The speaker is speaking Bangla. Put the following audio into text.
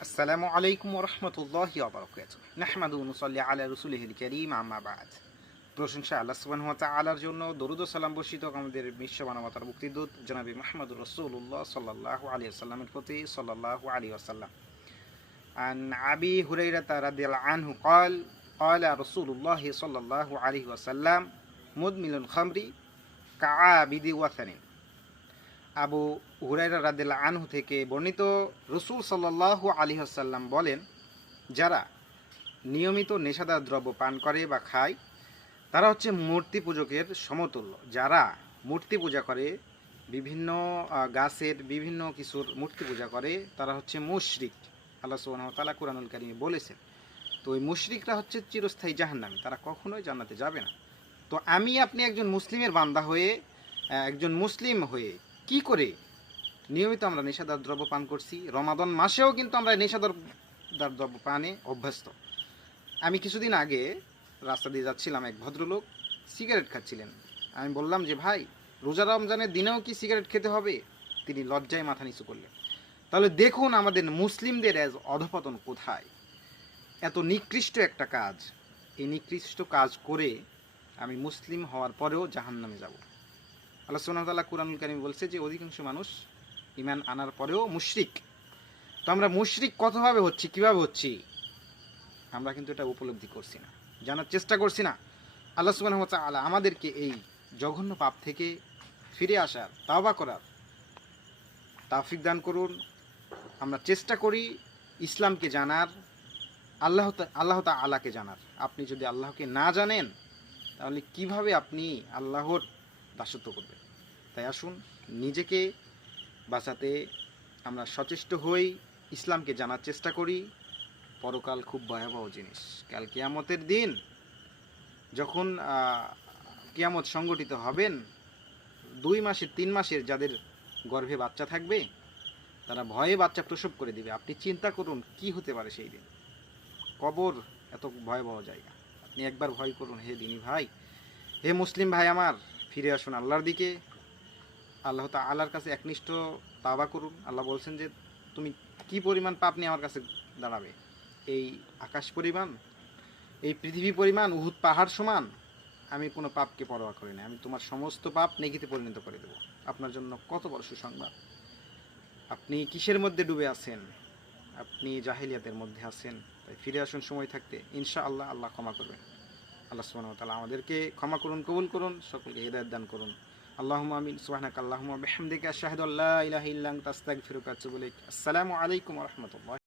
আসসালামু আলাইকুম রহমতুল্লাহ আবরকাত নাহমাদু নুসাল্লি আলা রসুলহিল করিম আম্মা বাদ প্রশংসা আল্লাহ সুবহানাহু ওয়া তাআলার জন্য দরুদ ও সালাম বর্ষিত হোক আমাদের বিশ্ব মানবতার মুক্তিদূত জনাবি মাহমুদুর রাসূলুল্লাহ সাল্লাল্লাহু আলাইহি ওয়াসাল্লামের প্রতি সাল্লাল্লাহু আলাইহি ওয়াসাল্লাম عن أبي هريرة رضي الله عنه قال قال رسول الله صلى الله عليه وسلم مدمن الخمر كعابد وثن আবু হুরাইরা রাদিল্লা আনহু থেকে বর্ণিত রসুল সাল্লাহ আলী আসাল্লাম বলেন, যারা নিয়মিত নেশাদার দ্রব্য পান করে বা খায়, তারা হচ্ছে মূর্তি পূজকের সমতুল্য। যারা মূর্তি পূজা করে, বিভিন্ন গাছের বিভিন্ন কিছুর মূর্তি পূজা করে, তারা হচ্ছে মুশরিক। আল্লাহ ওয়া কুরআনুল কারিমে বলেছেন, তো ওই মুশরিকরা হচ্ছে চিরস্থায়ী জাহান্নামী, তারা কখনোই জান্নাতে যাবে না। তো আমি আপনি একজন মুসলিমের বান্দা হয়ে একজন মুসলিম হয়ে কি করে? নিয়মিত আমরা নেশাদার দ্রব্য পান করছি। রমাদন মাসেও কিন্তু আমরা নেশাদার দার দ্রব্য পানে অভ্যস্ত। আমি কিছুদিন আগে রাস্তা দিয়ে যাচ্ছিলাম, এক ভদ্রলোক সিগারেট খাচ্ছিলেন। আমি বললাম যে, ভাই, রোজা রমজানের দিনেও কি সিগারেট খেতে হবে? তিনি লজ্জায় মাথা নিচু করলেন। তাহলে দেখুন আমাদের মুসলিমদের এজ অধপতন কোথায়। এত নিকৃষ্ট একটা কাজ। এই নিকৃষ্ট কাজ করে আমি মুসলিম হওয়ার পরেও জাহান্নামে যাব। আল্লাহ সোনাতাল্লাহ কুরআনুল কারিম বলছে যে অধিকাংশ মানুষ ইমান আনার পরেও মুশরিক। তো আমরা মুশরিক কতভাবে হচ্ছি, কীভাবে হচ্ছি? আমরা কিন্তু এটা উপলব্ধি করছি না, জানার চেষ্টা করছি না। আল্লাহ সুবাহ আল্লাহ আমাদেরকে এই জঘন্য পাপ থেকে ফিরে আসার, তাওবা করার তাফিক দান করুন। আমরা চেষ্টা করি ইসলামকে জানার, আল্লাহ আল্লাহ তা আল্লাহকে জানার। আপনি যদি আল্লাহকে না জানেন, তাহলে কীভাবে আপনি আল্লাহর দাসত্ব করবেন তাই আসুন, নিজেকে বাঁচাতে আমরা সচেষ্ট হই, ইসলামকে জানার চেষ্টা করি। পরকাল খুব ভয়াবহ জিনিস। কাল কেয়ামতের দিন যখন কেয়ামত সংগঠিত হবেন, দুই মাসের, তিন মাসের যাদের গর্ভে বাচ্চা থাকবে, তারা ভয়ে বাচ্চা প্রসব করে দিবে। আপনি চিন্তা করুন, কি হতে পারে সেই দিন? কবর এত ভয়াবহ জায়গা। আপনি একবার ভয় করুন, হে দিনী ভাই, হে মুসলিম ভাই আমার ফিরে আসুন আল্লাহর দিকে। আল্লাহ তা আল্লাহর কাছে একনিষ্ঠ তাবা করুন। আল্লাহ বলছেন যে, তুমি কি পরিমাণ পাপ নিয়ে আমার কাছে দাঁড়াবে? এই আকাশ পরিমাণ, এই পৃথিবী পরিমাণ, উহুদ পাহাড় সমান, আমি কোনো পাপকে পরোয়া করি না। আমি তোমার সমস্ত পাপ নেগিতে পরিণত করে দেবো। আপনার জন্য কত বড় সুসংবাদ। আপনি কিসের মধ্যে ডুবে আছেন? আপনি জাহিলিয়াতের মধ্যে আছেন। তাই ফিরে আসুন সময় থাকতে। ইনশা আল্লাহ আল্লাহ ক্ষমা করবেন। আল্লাহ সুবহানাহু ওয়া তাআলা আমাদেরকে ক্ষমা করুন, কবুল করুন, সকলকে হেদায়েত দান করুন। আল্লাহুম্মা আমিন, সুবহানাকা আল্লাহুম্মা আসসালামু আলাইকুম রাহমাতুল্লাহ।